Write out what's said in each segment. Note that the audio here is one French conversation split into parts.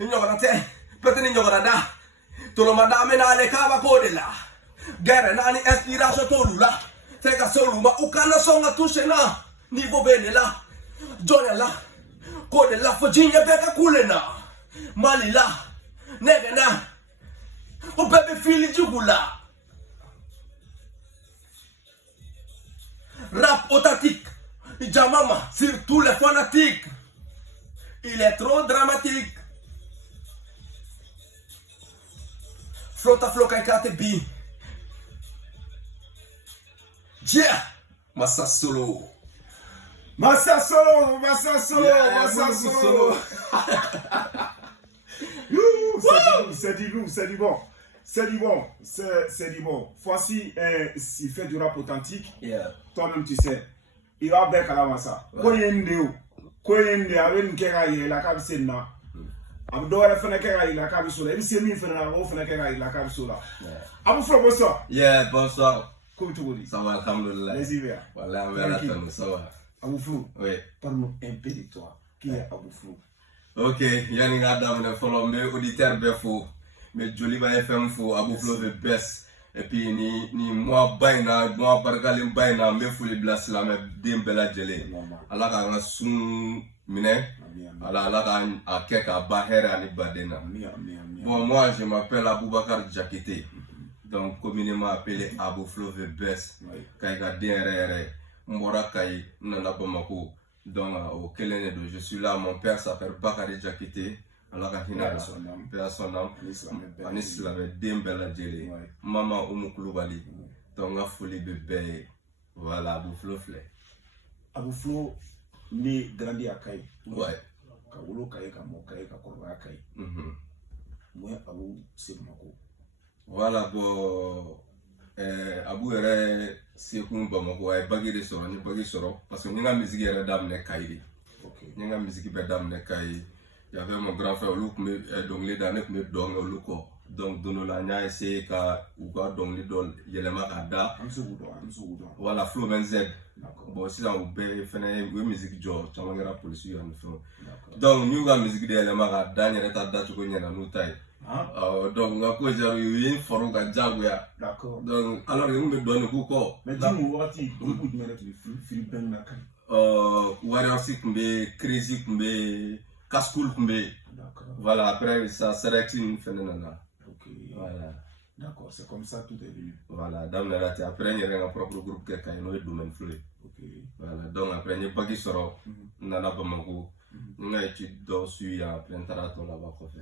Ignorante, peut-être ignorada. Tout le monde a mené kaba kodela. Guerre nani inspiration tolula. Teka soluma ukana songa tushena. Niveau benela. Jonela. Kodela Virginia beka kulena. Malila. Negena. O bébé fili jugula. Rap authentique. Jamama sur tous les fanatiques. Il est trop dramatique. Flota floca KTB. Yeah. Massa Solo. Massa Solo, Massa Solo, Yeah, Massa Massa Solo. Youh, c'est du lourd, c'est du bon. C'est du bon, c'est du bon. Voici, s'il fait du rap authentique, Yeah. toi-même tu sais, il va bien Kalamasa. Koyende, Koyende, avec une kéraïe, la cabisena. Abdou a fait la kéraïe, la cabisona. Il s'est mis à faire la kéraïe, la cabisona. Abou Flo, bonsoir. Yeah, bonsoir. Comment tu dis? Ça va, alhamdoulilah. Les hivers. Voilà, on va l'attendre, ça va. Abou Flo, Oui. parle-nous un peu de toi. Qui est Abou Flo? Ok, yani nga dam ne follow me auditeur be fo. Me Joliba FM fo Abou Flo the best. Et puis ni moi bayna, moi bargalim bayna me fuli blas la me dem bela jele. Ala ka nga sun mine. Ala ka akeka bahere ani badena. Bon, moi je m'appelle Aboubakar Diakité. Donc communément appelé Abou Flo the best. Kayga DRR. Mbora Kay nana Bamako. Donc au Kelenedo, je suis là, mon père s'appelle Bakari Diakité. Allah ka hina da père son nom Anis Lame Dembela Djele. Maman Oumou Koulibaly. Donc nga folie bébé. Voilà, Abou Flo Flé. Abou Flo né grandi à Kay. Ouais. Ka wolo Kay ka mo Kay ka korba Kay. Moi Abou c'est Mako. Voilà, bon Abou yɛrɛ sekun Bamako a ye bagi de sɔrɔ, ni bagi sɔrɔ parce que ni ka musique yɛrɛ daminɛ Kayi de. Ni ka musique bɛ daminɛ Kayi. Il y avait mon grand frère olu tun bɛ dɔnkili da, ne tun bɛ dɔn kɛ olu kɔ. Donc don dɔ la n y'a essayé ka u ka dɔnkili dɔ yɛlɛma ka da. Voilà, Flo 20Z. Bon sisan u bɛɛ fɛnɛ u ye musique jɔ, caman kɛra polisiw ye ani fɛnw. Donc n y'u ka musique de yɛlɛma ka da, n yɛrɛ ta dacogo ɲɛna n'u ta ye. Donc n ka ko jaru u ye n faro ka jagoya. Donc alors que n bɛ dɔɔnin k'u kɔ. Mais dis-moi waati groupe jumɛn de tun bɛ Philippines na Kay? Warriors tun bɛ, Crazy tun bɛ, Cascool tun bɛ. Voilà, après ça Selection fɛnɛ nana. Voilà. D'accord, c'est comme ça tout est venu. Voilà, daminɛna ten. Après n yɛrɛ n ka propre groupe kɛ Kayi n'o ye Domaine Flo ye. Voilà, donc après n ye bagi sɔrɔ, n nana Bamako. N ka étude dɔw suit yan, après n taara tɔ laban kɔfɛ.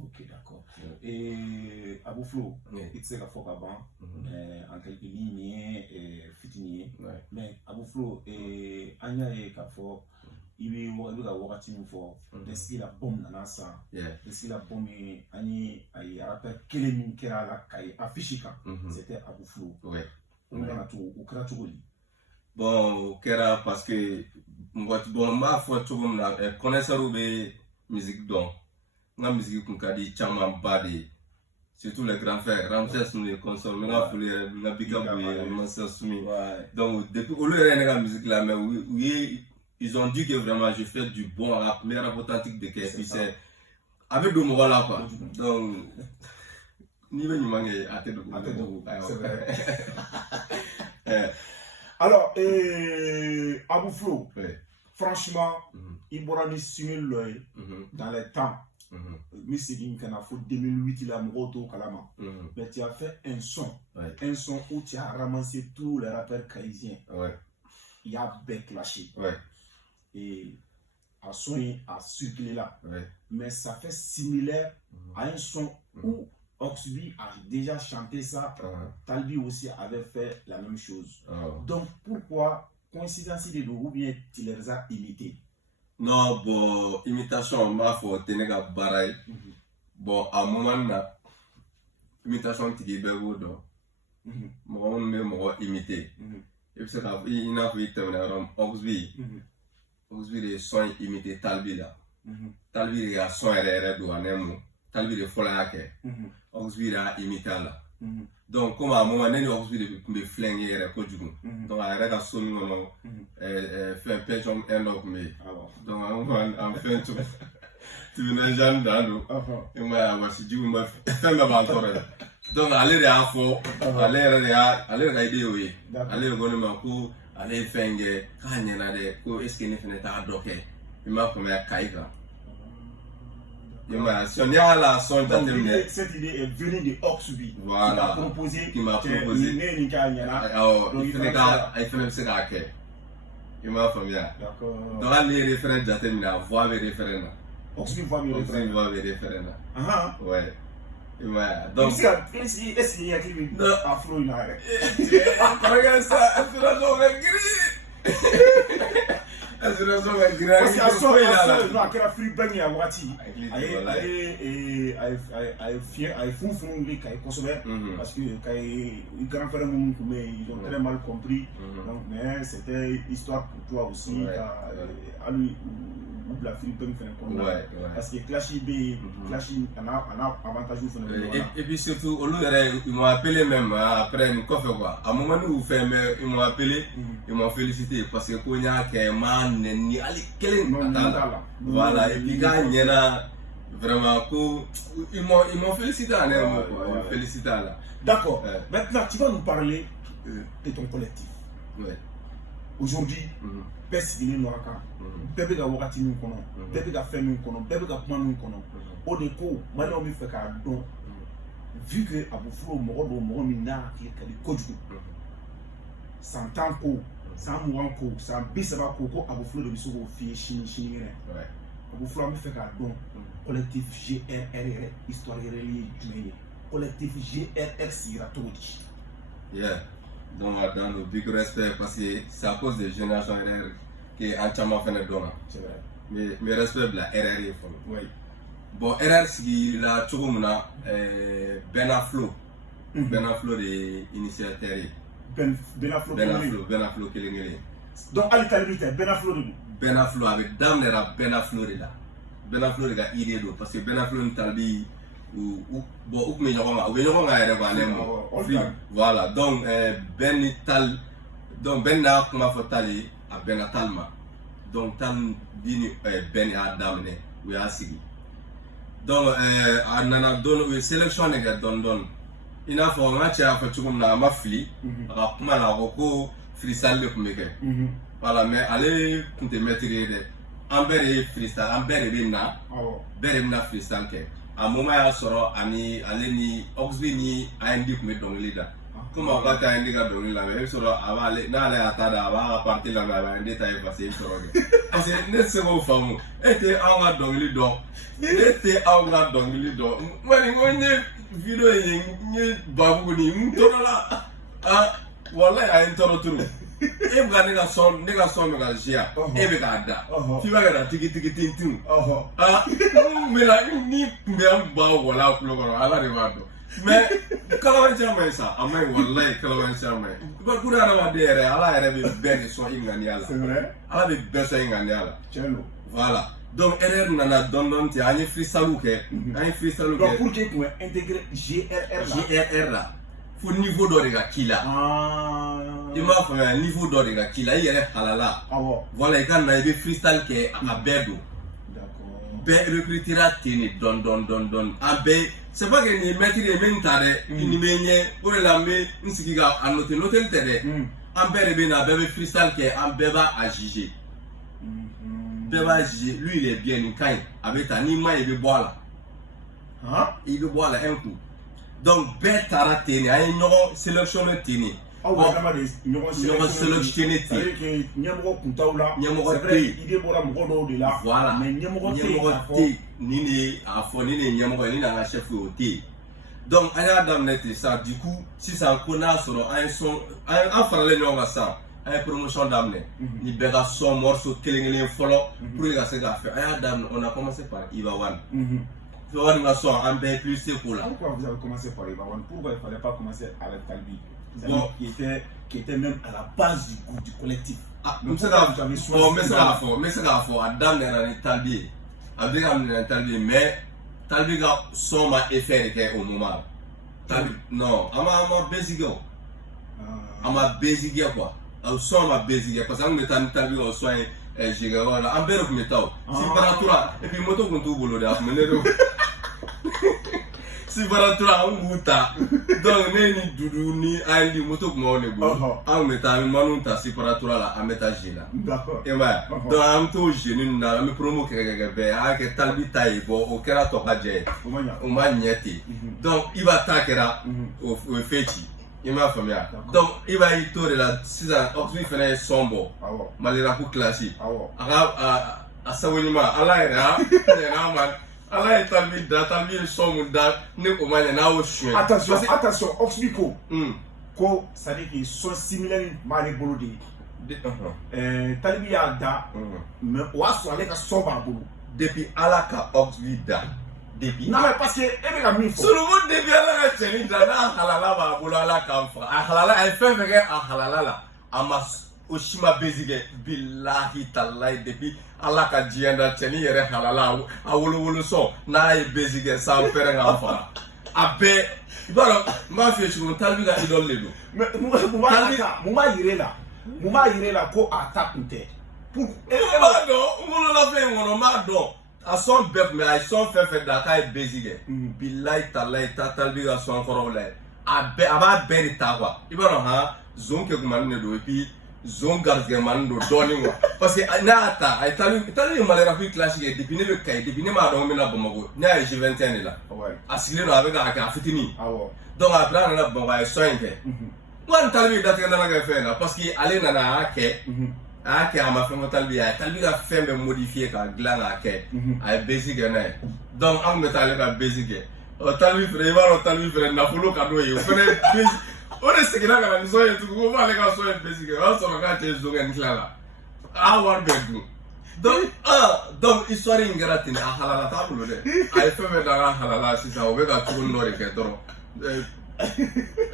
Ok, d'accord. Et Abou Flo, il sait qu'à fort avant, en quelques lignes, fitini. Mais Abou Flo, Anya et Kafo, il y a eu la Waratin for, des la bombe nanasa, des la bombe, Ani, il rappelle quel est Kera la Kay, affichika. C'était Abou Flo. On a tout, au Kratouoli. Bon, Kera, parce que, bon, ma foi, tout le monde connaisseur ou musique donc. La musique qu'on a dit chaman badi, surtout les grands frères, Ramsès nous les consomme, on a voulu la big up Master Soumi. Donc depuis au lieu de la musique là, mais oui, ils ont dit que vraiment je fais du bon rap, mais rap authentique de Kay, puis c'est avec de mots là quoi. Donc ni ben ni mangue à tête de Alors Abou Flo, franchement, il pourra nous simuler dans les temps. Mais c'est une canne faut 2008 il a moto kalama. Mais tu as fait un son où tu as ramassé tous les rappeurs kayisiens. Il y a bec lâché. Et un son a circulé là. Mais ça fait similaire à un son où Oxby a déjà chanté ça. Talbi aussi avait fait la même chose. Donc pourquoi coïncidence de deux ou bien tu les as imités? Non, bon, imitation, ma foi, tenega barai. Bon, à un moment là, imitation, tu dis, ben, moi, moi, imiter. Et puis, c'est là, il n'a pas été Oxby. Oxby, les sons imités, Talbi là. Talbi, il y a son RR de Anem. Talbi, il faut la hacker. Oxby, il a imité là. Donc, comme à un moment donné, Oxby, il me flinguer, il a donc, il a sonné, fait un peu de mais. Donc, on fait un tour. tibina jan dando ma ma si jigu ma fenga ba tore donc ale ya fo ale ga ide oyi ale go ma ko ale fenge ka nyana de ko est ce que ne fene ta doke ma ko me kaika yema son ya la son terminé. Cette idée est venue de Oxubi. Voilà. Qui m'a proposé ni ka nyana donc il fene ka ay fene se ka ke yema famia d'accord donc ali référent jatemina voix référent Oxubi voix référent ouais donc est-ce qu'il y a qui afro là regarde ça parce que a free bang ya wati ay fun ri kay kosobe parce que kay grand frère mon ils ont très mal compris donc mais c'était histoire pour toi aussi à lui ou la free bang parce que clashy ana avantage et puis surtout ils m'ont appelé même après une coffre quoi à un moment où fait mais ils m'ont appelé ils m'ont félicité parce que konya ke man ni ali kelen voilà et puis gagnera vraiment ils m'ont félicité en air félicité là d'accord maintenant tu vas nous parler de ton collectif aujourd'hui best il n'aura bébé ga wakati nous kono bébé ga fait nous kono bébé ga plan nous kono o de ko maintenant mi fait ka don vu que Abou Flow mo mina ki kali koju santan ko sans moi ko sans bisaba ko Abou Flow de biso ko fi chini Abou Flow mi fait ka don collectif GRR histoire réelle du collectif GRR sira todi donc dans le big respect parce que c'est à cause des générations RR qui est entièrement fait de dons. C'est vrai. Mais respect de la RR oui. Bon RR c'est la Tchougoumna Benaflo. Benaflo de initiateur. Benaflo qui est donc à l'état Benaflo avec dame de la Benaflo là. Benaflo de la idée parce que Benaflo n'est pas bon mais voilà donc ben tal donc ben na kuma fotali a ben talma donc tam dini ben adam ne we asigi donc anana don we selection ne ga don ina fo nga cha fa chugum na mafli ra kuma la ko freestyle le kumeke voilà mais allez pour te mettre de ambere freestyle ambere bina bere bina freestyle ke a moment ya soro ani ale ni Oxby ni AND kuma dongli da kuma ka ta AND ga dongli la mais soro avale na ale atada ava partir la ba AND ta e passer soro de parce que ne se go famu était awa dongli do était awa dongli do mani ngonye video ni babu ni mutoro la wallahi ay toro turu e bga nega son me ga jia e be ga da fi ba ga tiki tintin me la ni me am ba wala kulo ko ala re wado mais kala chama ça amay wallahi kala chama ba kuna na wadere ala re be be so ingani ala c'est vrai ala be be so ingani ala chelo voilà donc erreur nana don ti ani freestyle ke donc pour que pour intégrer GRR là faut niveau d'or ga kila il m'a fait un niveau d'or ga kila yere halala voilà quand na be freestyle ke a bedo d'accord be recrutera tini don abe c'est pas que ni mettre les mentare ni menye pour la me nsiki ga anoter l'hôtel tede ambe be na be freestyle ke ambe ba a juger beba juger lui il est bien ni kai avec ta ni ma il be bola il be bola un coup donc betara teni ay ñogo sélectionné teni vraiment des ñogo sélectionné teni que ñamogo kuntawla ñamogo té idée bora mo do de là voilà mais ñamogo té ni ni afo ni ni ñamogo ni na chef au té donc ay adam net ça du coup si ça kona soro ay son ay afrale ñoga ça ay promotion d'amne ni bega son morceau kelengelen folo pour les gars faire ay adam on a commencé par Iva One pourquoi vous avez commencé par Ibawan? Pourquoi il ne fallait pas commencer avec Talbi bon, qui était même à la base du collectif. Mais c'est grave, Adam n'est pas Talbi. Adam n'est pas Talbi, mais Talbi a son effet au moment. Non, I'm a basic quoi. Son ma basic parce que on est Talbi au soin Jiga wala an bɛɛ de kun bɛ taa o Sibaratura et puis moto kun t'u bolo de a kun bɛ ne de Sibaratura an b'u ta donc ne ni Dudu ni Ali moto kun b'anw de bolo an kun bɛ taa an bɛ maniw ta Sibaratura la an bɛ taa J la e m'a ye donc an bɛ t'o J ninnu na an bɛ promo kɛ bɛɛ an y'a kɛ Talibi ta ye bon o kɛra tɔ ka jɛ ye o ma ɲɛ ten donc Iba ta kɛra o ye fɛn ci i m'a faamuya donc Iba y'i to de la sisan Oxby fɛnɛ ye son bɔ Maliraku classe a ka a sago ɲuman Ala yɛrɛ a ɲɛna ma Ala ye Talibi da Talibi ye son mun da ni o ma ɲɛ n'a y'o suɲɛ attention Oxby ko c'est à dire que son similaire m'ale bolo de Talibi y'a da mais o y'a sɔrɔ ale ka son b'a bolo depuis Ala ka Oxby da depuis non mais parce que e bɛ ka min fɔ seulement depuis Ala ka cɛnni da n'a halala b'a bolo Ala k'an faga a halala a ye fɛn fɛn kɛ a halala la a ma o si ma bezi kɛ bilahi talahi depuis Ala ka diɲɛ da cɛnni yɛrɛ halala a wolowolo sɔn n'a ye bezi kɛ san pɛrɛn k'an faga a bɛɛ i b'a dɔn n b'a f'i ye cogo min Talibi ka idole de don mais mun b'a yira la ko a ta kun tɛ n b'a dɔn n wolola fɛn in kɔnɔ n b'a dɔn a sɔn bɛɛ kun bɛ a ye sɔn fɛn fɛn da k'a ye bezi kɛ bilahi talahi Talibi ka sɔn kɔrɔw la a b'a bɛɛ de ta quoi i b'a dɔn han zon kɛkumani de don et puis zon garizigɛmani don dɔɔnin quoi parce que n'a y'a ta a ye Talibi ye Maliraku classe kɛ depuis ne bɛ Kayi depuis ne m'a dɔn n bɛna Bamakɔ ne y'a ye J21 de la a sigilen don a bɛ k'a kɛ a fitinin donc après a nana Bamakɔ a ye sɔn in kɛ n ko ni Talibi ye datigɛ nana kɛ fɛn na parce que ale nana a y'a kɛ a ma fɛn fɔ Talibi ye a ye Talibi ka fɛn bɛɛ modifier k'a dilan k'a kɛ a ye bezi kɛ n'a ye donc an kun bɛ taa ale ka bezi kɛ Talibi fɛnɛ i b'a dɔn Talibi fɛnɛ nafolo ka d'o ye o fɛnɛ bezi o de seginna ka na ni sɔn ye tugun ko f'ale ka sɔn ye bezi kɛ o y'a sɔrɔ k'a cɛ zon kɛ ni tila la a wari bɛɛ dun donc histoire in kɛra ten a halala t'a bolo dɛ a ye fɛn fɛn da ka halala sisan o bɛ ka cogo dɔ de kɛ dɔrɔn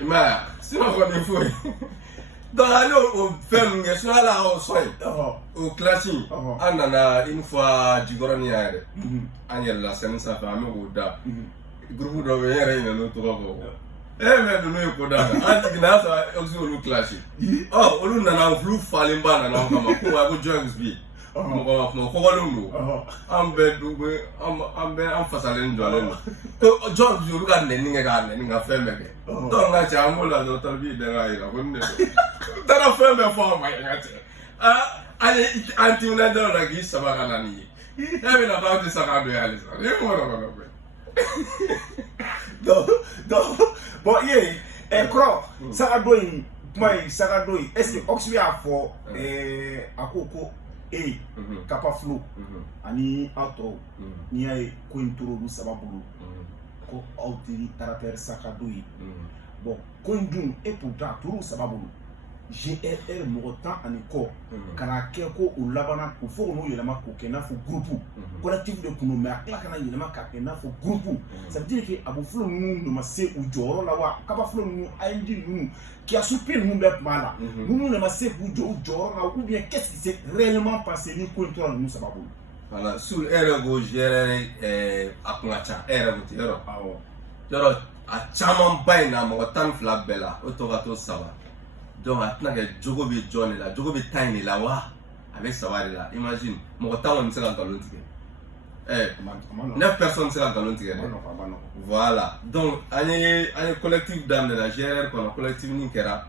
i m'a ye sinon kɔni foyi donc ale o fɛn ninnu kɛ sinon ala y'o sɔn ye o classe in an nana une fois Jikɔrɔni yan yɛrɛ an yɛlɛla scène sanfɛ an bɛ k'o da groupe dɔ bɛ yen n yɛrɛ ɲinɛna o tɔgɔ kɔ mais ninnu ye ko da kan an jiginna a sɔrɔ Oxby olu classe olu nana olu falenba nana anw kama ko wa ko jɔn bi mɔgɔ kɔgɔlen don an bɛɛ an fasalen jɔlen don ko jɔn bi olu ka nɛni kɛ k'a nɛni ka fɛn bɛɛ kɛ donc ka cɛ an b'o la dɔrɔn Talibi dɛn k'a jira ko nin de don n taara fɛn bɛɛ fɔ a ma yen ka cɛ an timinadiya o la k'i saba ka na nin ye e bɛna fɔ an tɛ saga don hali sisan ne m'o dɔn kɔnɔ koyi donc bon ye kɔrɔ saga dɔ in kuma in saga dɔ in est ce que Oxby y'a fɔ a ko Kapa Flow ani aw tɔw n'i y'a ye ko in tora olu saba bolo ko aw tɛ taara kɛ saga dɔ ye bon ko in dun pourtant a tora olu saba bolo GRR mɔgɔ 10 ani kɔ ka na kɛ ko o labanna ko fo k'o yɛlɛma k'o kɛ i n'a fɔ groupe collectif de kun don mais a tila kana yɛlɛma k'a kɛ i n'a fɔ groupe ça veut dire que Abu Flow ninnu ma se u jɔyɔrɔ la wa Kapa Flow ninnu AMD ninnu Kiasu P ninnu bɛɛ tun b'a la ninnu de ma se k'u jɔ u jɔyɔrɔ la ou bien qu'est-ce qui s'est réellement passé ni ko in tora ninnu saba bolo voilà sur e yɛrɛ ko GRR a kun ka ca e yɛrɛ ko ten yɔrɔ a camanba in na mɔgɔ 12 bɛɛ la o tɔ ka to saba donc a tɛna kɛ jogo bɛ jɔn de la jogo bɛ tan in de la wa a bɛ saba de la imagine mɔgɔ 10 kɔni bɛ se ka nkalon tigɛ 9 personnes bɛ se ka nkalon tigɛ dɛ voilà donc an ye collectif daminɛ la GRR kɔnɔ collectif min kɛra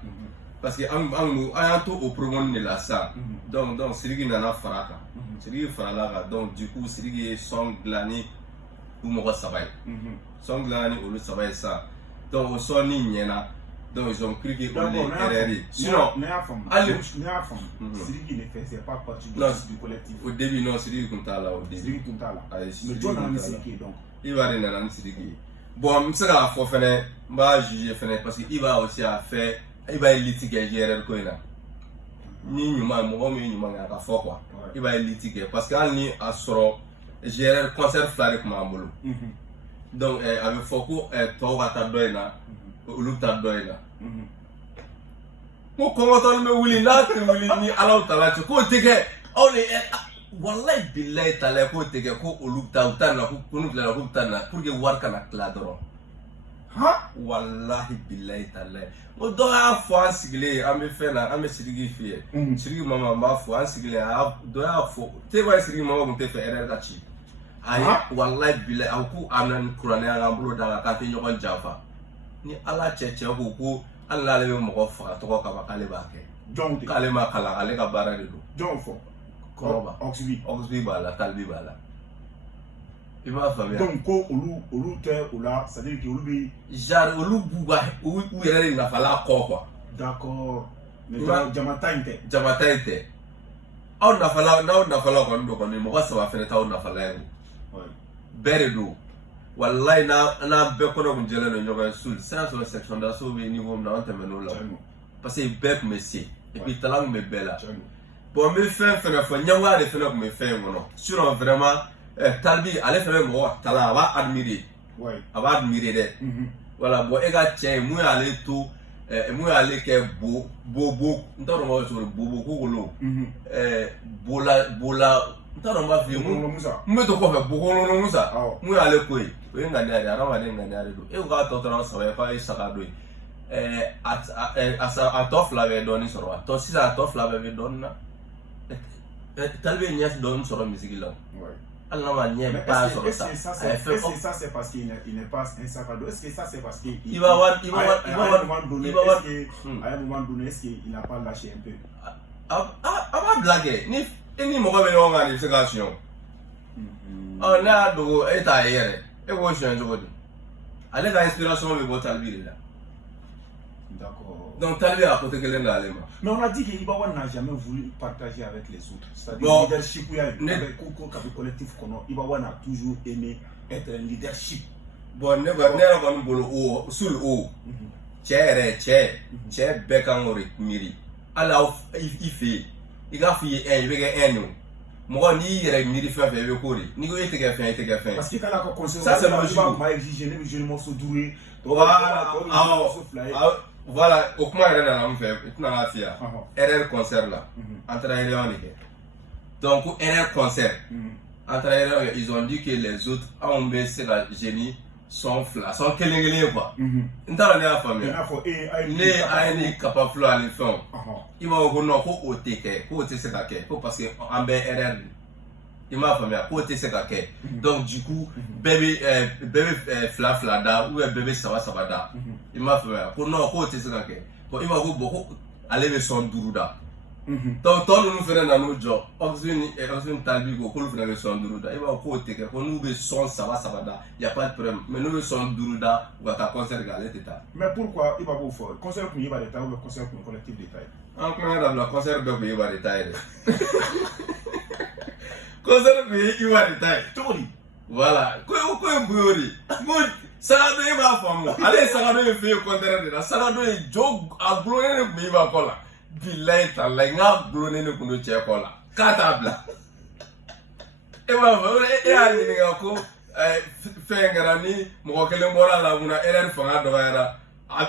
parce que an y'an to o promo de la sa donc Sidiki nana fara kan Sidiki farala kan donc du coup Sidiki ye son dilan ni u mɔgɔ saba ye son dilan ni olu saba ye sa donc o son ni ɲɛna donc ils ont cru que on est RRI. Sinon, Sidiki ne faisait pas partie du collectif. Au début, non, Sidiki Kunta là, au début. Sidiki Kunta là. Mais John a mis Sidiki donc. Il va aller dans Sidiki. Bon, je sais qu'à la fois, je vais juger parce qu'il va aussi à faire, il va litiger GRR Koina. Ni nyuma, moi, mais nyuma, il va faire quoi. Il va litiger parce qu'il y a sur GRR concert flare comme un boulot. Donc, avec Foko, toi, va t'adorer là. Olu ta dɔ in na ko kɔngɔtɔ min bɛ wuli n'a tɛ wuli ni Ala tala cɛ k'o tɛ kɛ aw de walayi bilayi talayi k'o tɛ kɛ ko olu ta u ta na ko n'u tilala k'u ta na pour que wari kana tila dɔrɔn wallahi billahi tallahi o dɔ y'a fɔ an sigilen an bɛ fɛn na an bɛ Sidiki fɛ yen Sidiki mama n b'a fɔ an sigilen dɔ y'a fɔ teba Sidiki mama tun tɛ fɛ erreur ka ci ayi wallahi billahi a ko an na ni kuranɛ y'an bolo da k'a tɛ ɲɔgɔn janfa ni ala cɛ ko hali n'ale bɛ mɔgɔ faga tɔgɔ kama k'ale b'a kɛ k'ale ma kalan ale ka baara de don jɔn fɔ kɔrɔba Oxby b'a la Talibi b'a la i m'a faamuya donc ko olu tɛ o la c'est à dire que olu bɛ genre olu b'u yɛrɛ de nafala kɔ quoi d'accord mais jamata in tɛ aw nafala n'aw nafala kɔni don kɔni mɔgɔ saba fɛnɛ t'aw nafala ye o bɛɛ de don wallahi n'an bɛɛ kɔnɔ kun jɛlen don ɲɔgɔn ye sul sisan sɔrɔ section d'assaut bɛ niveau min na an tɛmɛn'o la parce que bɛɛ kun bɛ se et puis talent kun bɛ bɛɛ la bon n bɛ fɛn fɛnɛ fɔ ɲɛmɔgɔya de fɛnɛ kun bɛ fɛn in kɔnɔ sinon vraiment Talibi ale fɛnɛ bɛ mɔgɔ talent a b'a admirer dɛ voilà bon e ka cɛ mun y'ale to mun y'ale kɛ bo n t'a dɔn b'a fɔ cogo di bo kolo bola n t'a dɔn n b'a f'i ye mun bɛ to kɔfɛ Bokololo Musa mun y'ale ko ye o ye ŋaniya de ye adamaden ŋaniya de don e ko k'a tɔ tora saba ye k'a ye saga dɔ ye a tɔ fila bɛ dɔɔnin sɔrɔ sisan a tɔ fila bɛɛ bɛ dɔɔnin na Talibi ye ɲɛ dɔɔnin sɔrɔ misigi la hali n'a ma ɲɛ ba sɔrɔ sa est-ce que ça c'est parce qu'il n'est pas un sac à dos est-ce que ça c'est parce qu'il il va à un moment donné est-ce qu'il n'a pas lâché un peu a b'a blaguer ni mɔgɔ bɛ ɲɔgɔn kan de bɛ se k'a siyɛn o ne y'a dogo e t'a ye yɛrɛ e b'o siyɛn cogo di ale ka inspiration bɛ bɔ Talibi de la d'accord donc Talibi a côté kelen d'ale ma mais on a dit que Ibawa n'a jamais voulu partager avec les autres c'est-à-dire leadership avec collectif kɔnɔ Ibawa n'a toujours aimé être un leadership bon ne yɛrɛ kɔni bolo o sul o cɛ bɛɛ kan k'o de miiri hali i fɛ yen i k'a fɔ i ye i bɛ kɛ de o mɔgɔ n'i y'i yɛrɛ miiri fɛn fɛn i bɛ k'o de n'i ko e tɛ kɛ fɛn i tɛ kɛ fɛn parce que k'ale ka conseil ça c'est logique o m'a exigé ne bɛ jouer morceau duuru ye voilà o kuma yɛrɛ nana mun fɛ i tɛna n'a f'i yan RR concert la an taara réunion de kɛ donc ko RR concert an taara réunion kɛ ils ont dit que les autres anw bɛ se ka génie son kelen ye quoi n t'a dɔn ne y'a faamuya ne a ye ni kapa filo ani fɛnw i b'a fɔ ko non ko o tɛ kɛ k'o tɛ se ka kɛ ko parce que an bɛ RR de i m'a faamuya k'o tɛ se ka kɛ donc du coup bɛɛ bɛ fila da ou bien bɛɛ bɛ saba da i m'a faamuya ko non k'o tɛ se ka kɛ bon i b'a fɔ ko bon ko ale bɛ son 5 da donc tɔ ninnu fɛnɛ nan'u jɔ Oxby Talibi ko k'olu fɛnɛ bɛ son 5 da i b'a fɔ k'o tɛ kɛ ko n'u bɛ son saba da y a pas de problème mais n'u bɛ son 5 da u ka taa concert kɛ ale tɛ taa mais pourquoi i b'a b'o fɔ concert kun Iba de ta ou bien concert kun collectif de ta ye an kulonkɛ dabila concert bɛɛ kun Iba de ta ye dɛ concert kun Iba de ta ye cogo di voilà ko ye kun y'o de ko Sagado i b'a faamu ale ye Sagado ye fɛ yen contraire de la Sagado ye jo a gulonnen de kun Iba kɔ la bilayi talayi n k'a gulonnen de kun don cɛ kɔ la k'a t'a bila e b'a fɔ e y'a ɲininka ko fɛn kɛra ni mɔgɔ kelen bɔra a la munna RR fanga dɔgɔyara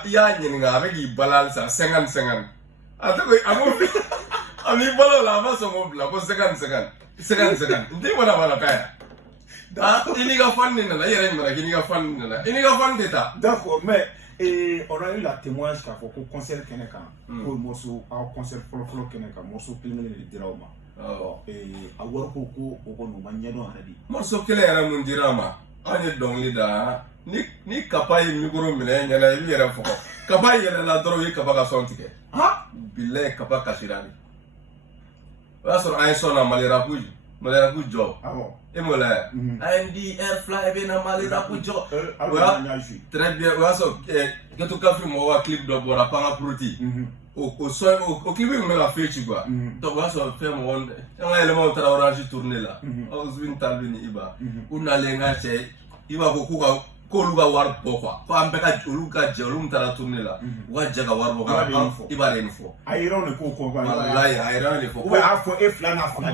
i y'a ɲininka a bɛ k'i bala halisa 50-50 a tɛ ko a b'i bala o la a ma sɔn k'o bila ko 50-50 n t'i bala k'a ye i n'i ka fan de nana i yɛrɛ ɲuman k'i n'i ka fan de nana i n'i ka fan tɛ taa d'accord mais on a eu la témoignage k'a fɔ ko concert kɛnɛ kan ko morceau aw concert fɔlɔ kɛnɛ kan morceau kelen de dira aw ma a wari ko o kɔni o ma ɲɛdɔn yɛrɛ de morceau kelen yɛrɛ mun dira an ma an ye dɔnkili da ni kapa ye micro minɛ ɲɛna i b'i yɛrɛ fɔgɔ kapa yɛlɛla dɔrɔn i ye kapa ka son tigɛ bilayi kapa kasira de o y'a sɔrɔ an ye son na Malirapu jɔ e m'o la yan a ye n di air fly bɛ na Malirapu jɔ très bien o y'a sɔrɔ Ghetto Cafe mɔgɔw ka clip dɔ bɔra Panga Proti o clip in bɛ ka fɛ ci quoi donc o y'a sɔrɔ fɛn mɔgɔ an ka yɛlɛmaw taara Orange tournée la Oxby Talibi ni Iba u nalen ka cɛ Iba ko k'olu ka wari bɔ quoi ko an bɛɛ ka olu ka jɛ olu min taara tournée la u ka jɛ ka wari bɔ Iba de nin fɔ a yɛrɛw de k'o kɔ walayi a yɛrɛw de fɔ ou bien a fɔ e fila n'a fila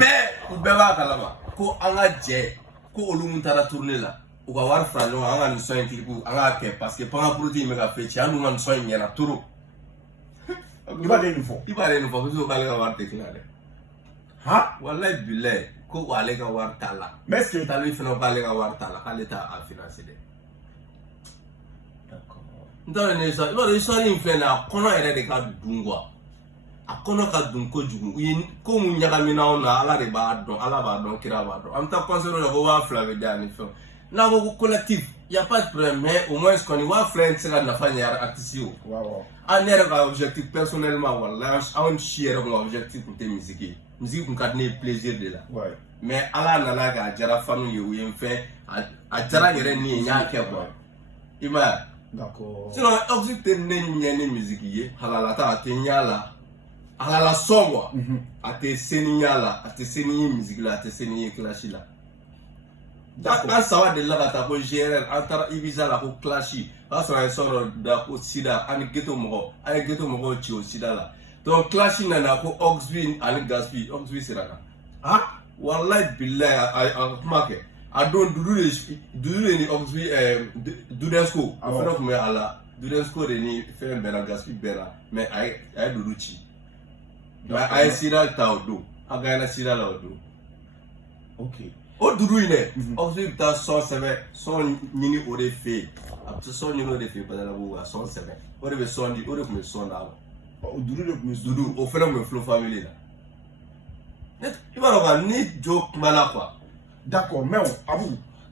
u bɛɛ b'a kalama ko an ka jɛ ko olu min taara tournée la u ka wari fara ɲɔgɔn kan an ka nin son in clip an k'a kɛ parce que Panga Proti in bɛ ka fɛ ci an dun ka nin son in ɲɛna trop Iba de nin fɔ ko k'ale ka wari tɛ tila dɛ walayi bilayi ko ale ka wari t'a la mais est-ce que Talibi fana ko k'ale ka wari t'a la k'ale t'a financer dɛ d'accord ntɔn ne sɔ i b'a dɔn histoire in filɛ nin ye a kɔnɔ yɛrɛ de ka dun quoi a kɔnɔ ka dun kojugu u ye ko mun ɲagaminaw na ala de b'a dɔn ala b'a dɔn kira b'a dɔn an bɛ taa concert la ko 2000 bɛ di yan ni fɛn n'a ko ko collectif y a pas de problème mais au moins kɔni 2000 tɛ se ka nafa ɲɛ artiste ye o ne yɛrɛ ka objectif personnellement walahi anw si yɛrɛ kun ka objectif kun tɛ musique ye musique kun ka di ne ye plaisir de la mais ala nana k'a jara fanu ye u ye n fɛn a jara yɛrɛ ni ye n y'a kɛ quoi i m'a ye sinon objectif tɛ ne ɲɛ ni musique ye halala ta a tɛ ɲɛ la halala sɔn quoi a tɛ se ni ɲɛ la a tɛ se ni ye musique la a tɛ se ni ye clash la an saba de la ka taa ko GRL an taara Ibiza la ko clash o y'a sɔrɔ an ye sɔrɔ da ko sida ani ghetto mɔgɔw an ye ghetto mɔgɔw ci o sida la donc clash nana ko Oxby ani Gaspi Oxby sera kan wallahi billahi a kuma kɛ a don dudu de ni Oxby Dudesco o fana tun bɛ a la Dudesco de ni fɛn bɛnna Gaspi bɛnna mais a ye dudu ci a ye sida ta o don a gagné sida la o don o dudu in dɛ Oxby bɛ taa sɔn sɛbɛn sɔn ɲini o de fɛ yen a bɛ sɔn ɲini o de fɛ yen Badalabugu ka sɔn sɛbɛn o de bɛ sɔn di o de tun bɛ sɔn d'a ma dudu de tun bɛ dudu o fana tun bɛ Flow Family la i b'a dɔn quoi ni jo kumana quoi d'accord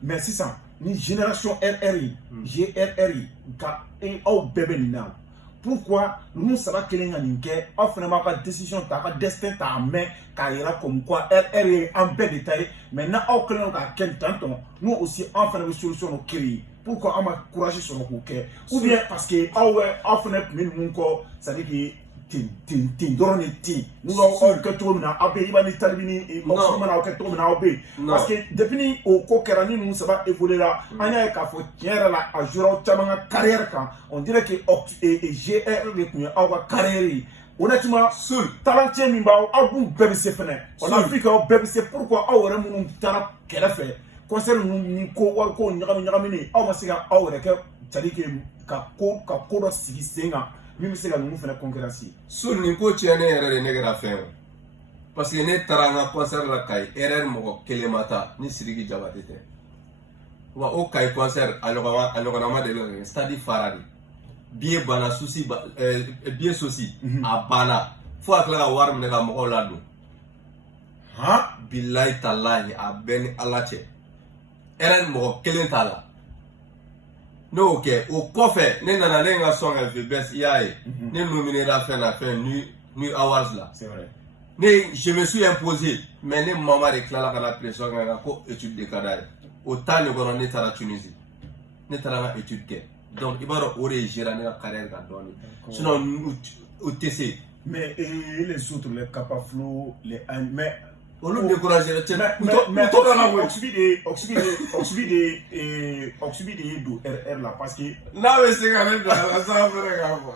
mais sisan ni génération RR yi GRR yi ka aw bɛɛ bɛ nin na pourquoi ninnu saba kelen ka nin kɛ aw fana b'a ka décision ta a ka destin ta a mɛn k'a yira comme quoi RR ye an bɛɛ de ta ye mais n'a aw kɛlen don k'a kɛ tan tɔn nous aussi an fana bɛ solution dɔ créer pourquoi an ma courage sɔrɔ k'o kɛ ou bien parce que aw fana tun bɛ ninnu kɔ c'est à dire que ten dɔrɔn de ten n'u aw kɛ cogo min na aw bɛ i b'a ni talibi ni Oxby mana aw kɛ cogo min na aw bɛ yen parce que depuis ni o ko kɛra ni ninnu saba évolué la an y'a ye k'a fɔ tiɲɛ yɛrɛ la a jouera aw caman ka carrière kan on dirait que GR de tun ye aw ka carrière ye honnêtement talentier min b'aw aw dun bɛɛ bɛ se fɛnɛ on a vu que aw bɛɛ bɛ se pourquoi aw yɛrɛ minnu taara kɛrɛfɛ concert ninnu ni ko wari ko ɲagaminen aw ma se ka aw yɛrɛ kɛ c'est à dire que ka ko dɔ sigi sen kan min bɛ se ka ninnu fana concurrence nin ko tiɲɛnen yɛrɛ de ne kɛra fɛn o parce que ne taara n ka concert la Kayi RR mɔgɔ kelen ma taa ni Sidiki Jabate tɛ wa o Kayi concert a ɲɔgɔnna ma deli ka kɛ stade fara de billet banna billet sosi a banna fo a tila ka wari minɛ ka mɔgɔw ladon bilayi talahi a bɛɛ ni Ala cɛ RR mɔgɔ kelen t'a la ne y'o kɛ o kɔfɛ ne nana ne ka sɔn ka VBS i y'a ye ne nominera fɛn na fɛn New Awards la je me suis imposé mais ne mama de tilala ka na pression kɛ kan ko étude de ka d'a ye o temps de kɔnɔ ne taara Tunisie ne taara n ka étude kɛ donc i b'a dɔn o de gérera ne ka carrière kan dɔɔnin sinon o tɛ se mais les autres les Kappa Flow mais olu découragé la mais Oxby de ye don RR la parce que n'a bɛ se ka ne bila a la sa fɛnɛ k'a fɔ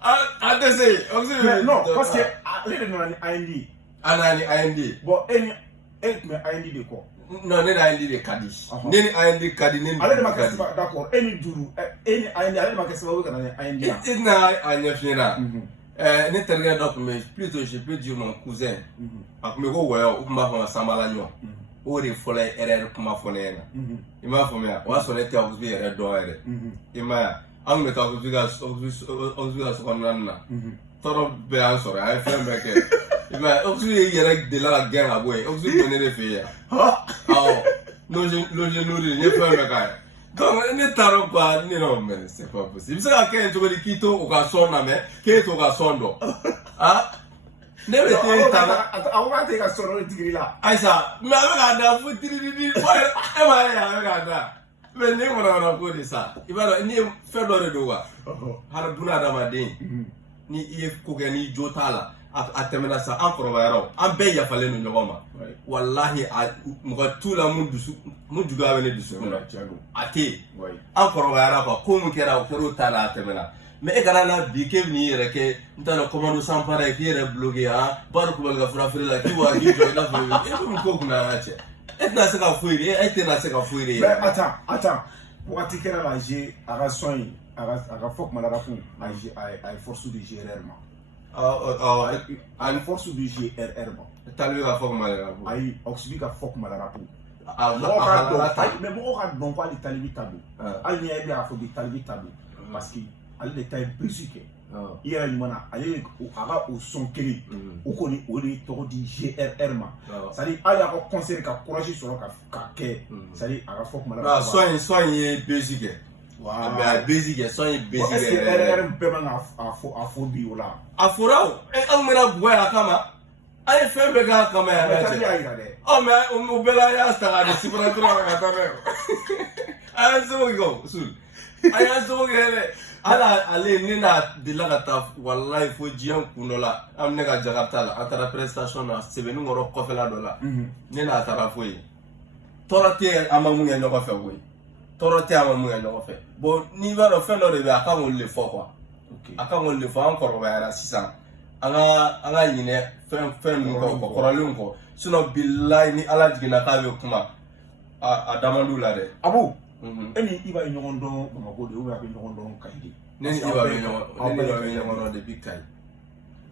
a tɛ se Oxby non parce que ale de nana ni AND a nana ni AND bon e tun bɛ AND de kɔ non ne ni AND de ka di ne ni AND ka di ne ni ale de ma kɛ sababu d'accord e ni Dudu e ni AND ale de ma kɛ sababu ka na ni AND la i tɛna a ɲɛf'i ɲɛna ne terikɛ dɔ tun bɛ plutôt je peux dire mon cousin a tun bɛ ko wɔyɔ u tun b'a fɔ ma Sanbala ɲɔ o de fɔlɔ ye RR kuma fɔ ne ɲɛna i m'a faamuya o y'a sɔrɔ ne tɛ Oxby yɛrɛ dɔn yɛrɛ i m'a ye an tun bɛ taa Oxby ka so kɔnɔna na tɔɔrɔ bɛɛ y'an sɔrɔ a ye fɛn bɛɛ kɛ i m'a ye Oxby yɛrɛ delila ka gɛn ka bɔ yen Oxby tun bɛ ne de fɛ yen awɔ loge nuri n ye fɛn bɛɛ k'a ye donc ne taara quoi ne non mais c'est pas possible i bɛ se ka kɛ yen cogo di k'i to o ka sɔn lamɛn k'e to o ka sɔn dɔn ne bɛ t'e ta la a ko k'a tɛ ka sɔrɔ digiri la ayisa mais a bɛ k'a da fo tirididi e m'a ye a bɛ k'a da mais ne kɔnɔ ko de sa i b'a dɔn ni fɛn dɔ de don quoi hali buna adamaden ni i ye ko kɛ ni jo t'a la a tɛmɛna sa an kɔrɔbayara an bɛɛ yafalen don ɲɔgɔn ma walahi mɔgɔ t'u la mun juguya bɛ ne dusukun na a tɛ yen an kɔrɔbayara quoi ko mun kɛra o kɛra o ta la a tɛmɛna mais e kana na bi k'e bɛn'i yɛrɛ kɛ n t'a dɔn commande sans pareil k'i yɛrɛ bloqué bari kulubali ka fura feere la k'i bɔ k'i jɔ i n'a fɔ e bɛ mun ko kunna an ka cɛ e tɛna se ka foyi de e tɛna se ka foyi de ye. mais attends wagati kɛra la G a ka sɔn in a ka fɔ kuma la ko a ye force de GRR ma. a ni force de GRR ma. Talibi ka fɔ kuma la ko. ayi Oxby ka fɔ kuma la ko. mɔgɔw ka dɔn ko hali Talibi ta don. hali n'i y'a ye a fɔ bi Talibi ta don parce que ale de ta ye Belgique i yɛrɛ ɲuman na ale a ka o son kelen o kɔni o de tɔgɔ di GRR ma c'est à dire hali a ka concert ka courage sɔrɔ ka kɛ c'est à dire a ka fɔ kuma la son ye Belgique a Belgique son ye Belgique est-ce que RR bɛɛ man a fɔ bi o la a fɔra o an mɛna bugɔ a kama an ye fɛn bɛɛ k'a kama yan mais y'a yira dɛ mais o bɛɛ la an y'a ta ka di sibira dɔrɔn ka taa n'a ye an y'an seko kɛ o Sul an y'an seko kɛ dɛ ala ale ne n'a delila ka taa walayi fo diɲɛ kun dɔ la an ne ka Jakarta la an taara prestation na Sɛbɛnni kɔrɔ kɔfɛla dɔ la ne n'a taara fo yen tɔɔrɔ tɛ an ma mun kɛ ɲɔgɔn fɛ koyi tɔɔrɔ tɛ an ma mun kɛ ɲɔgɔn fɛ bon n'i b'a dɔn fɛn dɔ de bɛ a kan k'olu de fɔ quoi a kan k'olu de fɔ an kɔrɔbayara sisan an ka ɲinɛ fɛn ninnu kɔ kɔrɔlenw kɔ sinon bilayi ni ala jiginna k'a bɛ kuma a damand'u la dɛ Abu e ni Iba ye ɲɔgɔn dɔn Bamako de ou bien a bɛ ɲɔgɔn dɔn Kayi de ne ni Iba bɛ ɲɔgɔn dɔn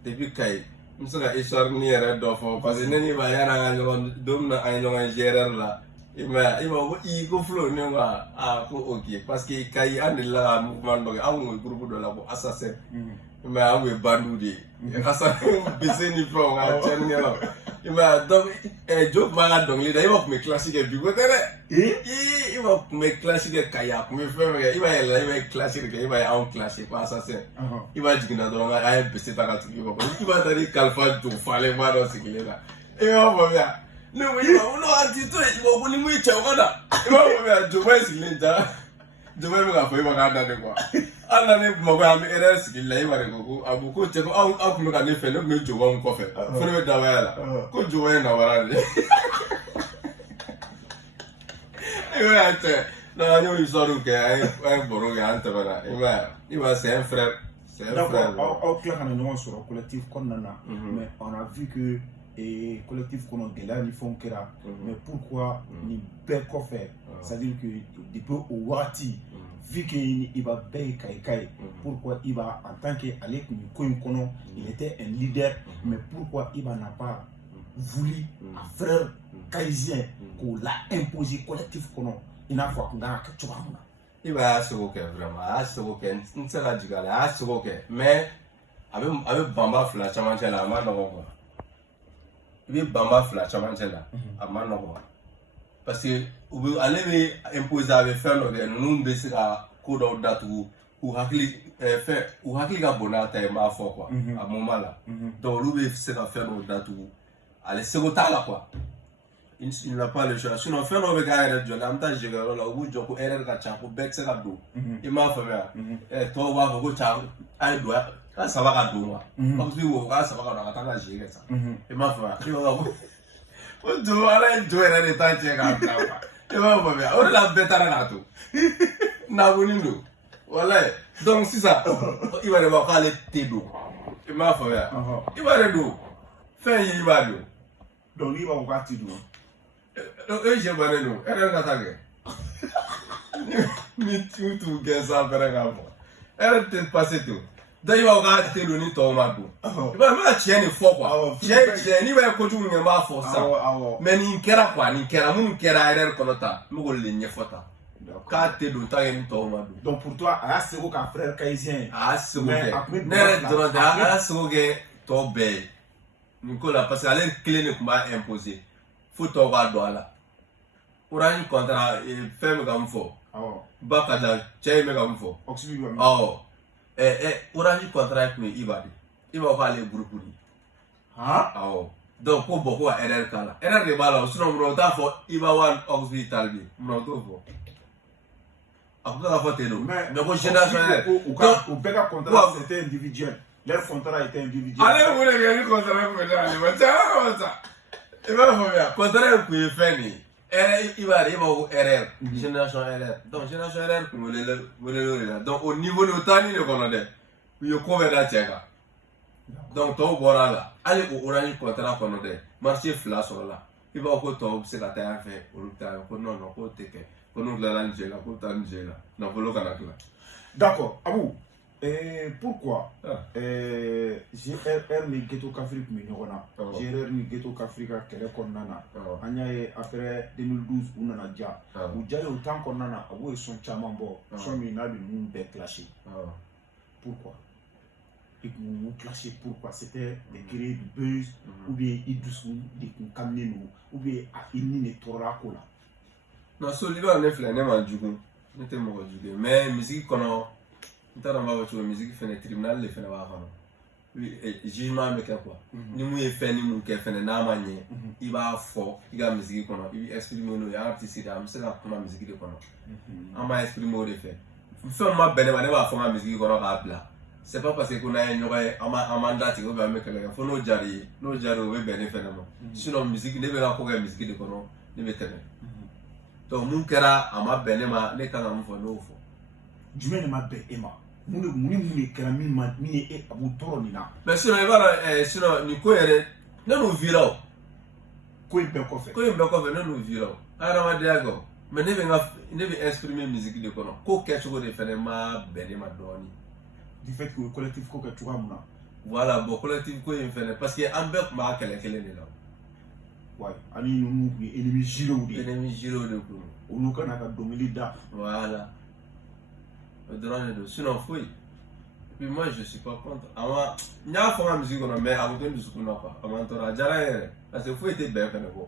depuis Kayi n bɛ se ka histoire ni yɛrɛ dɔ fɔ parce que ne ni Iba yanni an ka ɲɔgɔn don min na an ye ɲɔgɔn ye GRR la Iba ko ko Flo ne ko ko ok parce que Kayi an delila ka mouvement dɔ kɛ an kun bɛ groupe dɔ la ko Assassin mais an kun ye bandiw de ye Assassin bese ni fɛnw ka cɛnni kɛ la donc jo tun b'a ka dɔnkili da Iba tun bɛ classe kɛ bi ko tɛ dɛ Iba tun bɛ classe kɛ Kayi a tun bɛ fɛn fɛn kɛ Iba yɛlɛla Iba ye classe de kɛ Iba ye anw classe ko Assassin Iba jiginna dɔrɔn an ye bese ta ka tugu Iba kɔ Iba taara i kalifa don falenba dɔ sigilen na Iba faamuya ne ko Iba n'o an ti to yen ko ni mun ye cɛ o ka da Iba faamuya Joba ye sigilen ja Joba bɛ k'a fɔ Iba k'a da de quoi an nana Bamakɔ an bɛ RR sigili la Iba de ko Abu ko cɛ ko aw tun bɛ ka ne fɛ ne tun bɛ Joba min kɔfɛ fo ne bɛ dawaya la ko Joba ye nawara de Iba y'a cɛ donc an y'o histoire kɛ an ye baro kɛ an tɛmɛna Iba c'est un frère d'accord aw tila ka na ɲɔgɔn sɔrɔ collectif kɔnɔna na mais on a vu que collectif kɔnɔ gɛlɛya ni fɛnw kɛra mais pourquoi nin bɛɛ kɔfɛ c'est à dire que depuis o wagati vu que ni Iba bɛɛ ye Kayi pourquoi Iba en tant que ale tun bɛ ko in kɔnɔ il était un leader mais pourquoi Iba n'a pas voulu a frère kayisien k'o la imposer collectif kɔnɔ i n'a fɔ a tun kan ka kɛ cogoya min na Iba y'a seko kɛ vraiment a y'a seko kɛ n tɛ se ka jigin a la a y'a seko kɛ mais a bɛ banba fila camancɛ la a ma nɔgɔn quoi i bɛ banba fila camancɛ la a ma nɔgɔn parce que ale bɛ imposer a bɛ fɛn dɔ kɛ ninnu bɛ se ka ko dɔw datugu u hakili ka bon n'a ta ye n b'a fɔ quoi a moment la donc olu bɛ se ka fɛn dɔw datugu ale seko t'a la quoi il n'a pas le choix sinon fɛn dɔw bɛ k'a yɛrɛ jɔ la an bɛ taa jɛgɛyɔrɔ la u b'u jɔ ko RR ka ca ko bɛɛ tɛ se ka don i m'a faamuya tɔw b'a fɔ ko ca a ye don k'a saba ka don wa parce que o k'a saba ka don a ka taa ka jɛ kɛ sa i m'a faamuya i b'a fɔ ko jo ala ye jo yɛrɛ de ta cɛ k'a bila quoi i m'a faamuya o de la bɛɛ taara k'a to nabuni don walayi donc sisan Iba de b'a fɔ k'ale tɛ don i m'a faamuya Iba de don fɛn ye Iba don donc Iba ko k'a tɛ don e je bannen don RR ka taa kɛ ni tu kɛ sanfɛrɛ k'a fɔ RR tɛ passé to donc Iba ko k'a tɛ don ni tɔw ma don Iba n bɛ ka tiɲɛ de fɔ quoi tiɲɛ n'i b'a ye kojugu min kɛ n b'a fɔ sisan mais nin kɛra quoi nin kɛra minnu kɛra RR kɔnɔ tan n bɛ k'olu de ɲɛfɔ tan k'a tɛ don tant que ni tɔw ma don donc pour toi a y'a seko k'a frère kayisien a y'a seko kɛ ne yɛrɛ dɔrɔn tɛ a y'a seko kɛ tɔw bɛɛ ye nin ko la parce que ale kelen de tun b'a imposer fo tɔw k'a don a la Orange contrat fɛn bɛ ka mun fɔ ba ka ca cɛ in bɛ ka mun fɔ awɔ Orange contrat tun ye Iba de Iba ko k'ale ye groupe de awɔ donc ko bɔn ko ka RR k'a la RR de b'a la sinon munna o t'a fɔ Iba wa Oxby Talbi munna o t'o fɔ a ko k'a fɔ ten don mais ko génération o bɛɛ ka contrat c'était individuel leur contrat était individuel ale ye mun de kɛ ni contrat tun bɛ d'ale ma cɛ sa i b'a faamuya contrat tun ye fɛn de ye Iba ko RR génération RR donc génération RR tun welelen de la donc au niveau de o taani de kɔnɔ dɛ u ye ko bɛɛ da cɛ kan donc tɔw bɔra a la hali o Orange contrat kɔnɔ dɛ marché fila sɔrɔla Iba ko tɔw bɛ se ka taa yan fɛ olu bɛ taa yan ko non non k'o tɛ kɛ ko n'u tilala nin jɛ la k'u bɛ taa nin jɛ la nafolo kana tila d'accord Abu pourquoi GRR ni Ghetto Kafri tun bɛ ɲɔgɔn na GRR ni Ghetto Kafri ka kɛlɛ kɔnɔna na an y'a ye après 2012 u nana ja u jalen o temps kɔnɔna na Abu ye son caman bɔ son min n'a bɛ ninnu bɛɛ clasher Pourquoi? Et que vous clashez pourquoi? C'était de créer du buzz, ou bien ils doucement, des camions, ou bien ils n'y torra quoi. Non, Soliva ne fait pas du coup. Ne t'aime pas du coup. Mais musique qu'on a, nous avons fait musique fait le tribunal, les fait la barre. Oui, jugement avec quoi? Ni mu ye fait ni mu ke fait n'a manié. Il va fort, il a musique qu'on a, il exprime nous, il a artiste, il a c'est la première musique de qu'on a. On m'a exprimé au fait. Fait moi ben ma ne va faire ma musique qu'on a là. C'est pas parce qu'on a une mandat qui va me faire faut no jari we ben fait non. Sinon musique ne va pas musique de qu'on a, ne me teme. Donc mun kera ama ben ma ne kan am fo no fo. Jumɛn de ma bɛn e ma mun de kɛra min ye e Abu tɔɔrɔ nin na. Mais sinon i b'a dɔn sinon nin ko yɛrɛ ne n'u vira o. Ko in bɛɛ kɔfɛ. Ko in bɛɛ kɔfɛ ne n'u vira o. Adamadenya kɔ. Mais ne bɛ exprimer musique de kɔnɔ. Ko kɛcogo de fɛnɛ ma bɛn ne ma dɔɔni. Du fait que collectif ko kɛ cogoya mun na. Voilà bon collectif ko in fɛnɛ parce que an bɛɛ tun b'a kɛlɛ kelen de la. Ouais, ani ninnu tun ye ennemi jurés de ye. Ennemi jurés de kun. Olu kana ka dɔnkili da. Voilà. O dɔrɔn de don sinon foyi. Puis moi je suis pas contre. Ama n y'a fɔ n ka musique kɔnɔ mais a kun tɛ n dusukun na quoi. A man tɔɔrɔ a diyara n ye yɛrɛ parce que foyi tɛ bɛn fɛnɛ kɔ.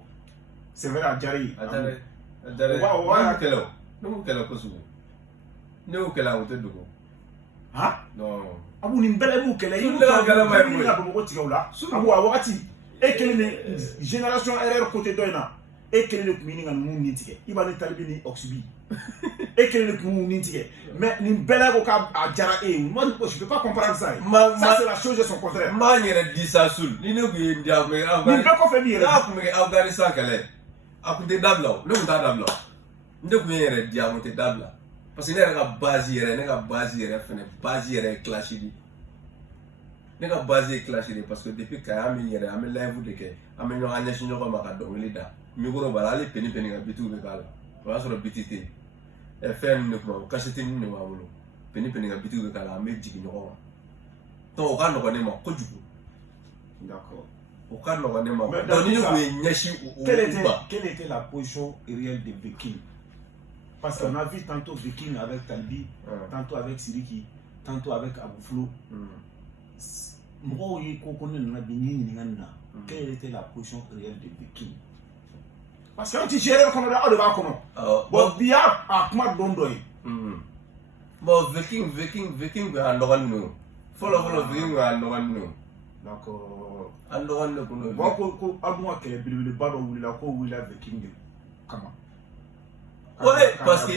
C'est vrai a diyara ye. A diyara ye. A diyara ye. Wa kɛlɛ o. Ne m'u kɛlɛ kosɛbɛ. Ne y'u kɛlɛ a kun tɛ dogo. Han? Non. Abu nin bɛɛ la i b'u kɛlɛ. Sun ka gɛlɛn ma ye koyi. I bɛna Bamakɔ tigɛ o la. Abu a wagati e kelen de génération RR côté dɔ in na. E kelen de tun bɛ ɲini ka ninnu nin tigɛ. I b'a ni Talibi ni Oxubi. E kelen de tun b'u nin tigɛ. Mais nin bɛɛ la ko k'a diyara e ye. Moi je peux pas comprendre ça. Ça c'est la chose de son contraire. Maa n yɛrɛ di sa sul. Ni ne kun ye n di a kun bɛ nin bɛɛ kɔfɛ min yɛrɛ. N'a kun bɛ kɛ Afganistan kɛlɛ a kun tɛ dabila o. Ne kun t'a dabila o. Ne kun ye n yɛrɛ di a kun tɛ dabila. Parce que ne yɛrɛ ka base yɛrɛ fɛnɛ base yɛrɛ ye clash de. Ne ka base ye clash de parce que depuis Kaya an bɛ n yɛrɛ an bɛ live de kɛ an bɛ ɲɔgɔn ɲɛsin ɲɔgɔn ma ka dɔnkili da. Micro b'a la hali peni ka bitiw bɛ k'a la. O y'a sɔrɔ biti tɛ yen. Fɛn ninnu de kun b'a bolo cassette ninnu de b'a bolo. Peni ka bitiw bɛ k'a la an bɛ jigin ɲɔgɔn kan. Donc o ka nɔgɔn ne ma kojugu. D'accord. O ka nɔgɔn ne ma. Donc ni ne kun ye ɲɛsin o ma. Quelle était la position réelle de Viking? Parce qu'on a vu tantôt Viking avec Talbi, tantôt avec Siriki, tantôt avec Abu Flo. Mɔgɔw ye ko ne nana bi n'i ɲininka nin na quelle était la position réelle de Viking? Parce que an ti gérer kɔnɔ dɛ aw de b'a kɔnɔ. Bon bi y'a kuma don dɔ ye. Bon Viking kun y'a nɔgɔnin de o. Fɔlɔ Viking kun y'a nɔgɔnin de o. D'accord. A nɔgɔnin de kun don. Bon ko aw dun ka kɛlɛ belebeleba dɔ wulila k'o wulila Viking de kama. Ouais parce que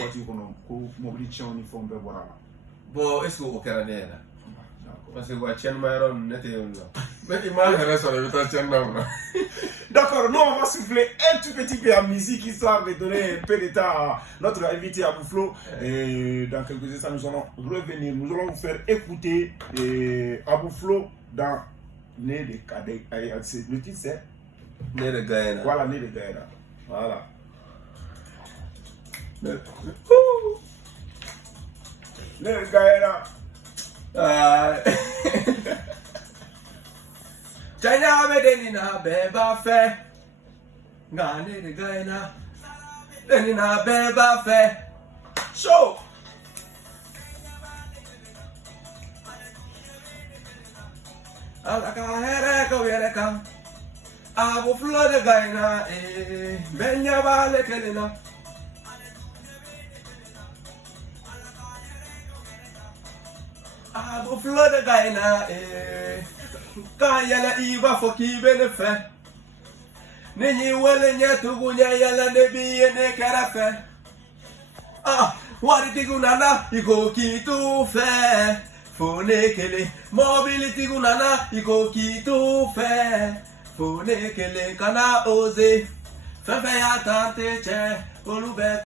ko mobili tiɲɛw ni fɛnw bɛɛ bɔra la. Bon est-ce que o kɛra ne yɛrɛ? Parce que wa tiɲɛni ma yɔrɔ ninnu ne tɛ yen la. Mais i m'a yɛrɛ sɔrɔ i bɛ taa tiɲɛni na o la. D'accord, nous on va souffler un tout petit peu en musique histoire de donner un peu de temps à notre invité Abu Flo. Et dans quelques instants, nous allons revenir. Nous allons vous faire écouter Abu Flo dans Né de Kadek. Le titre c'est Né de Gaïna. Voilà, Né de Gaïna. Voilà. Né de Gaïna. China me denina beba fe, ngane de Gaïna, denina beba fe, show. Alaka here ko yereka, Abu Flo de Gaïna, benya vale kelena. Abu Flo de Gaïna, kan yala iba foki bene fe. Nenyi wale nyetugu yala nebi ne karafe. Wari tigu nana iko kitu fe. Fone kele mobility gu nana iko kitu fe. Fone kele kana oze. Fefe ya tante che olube.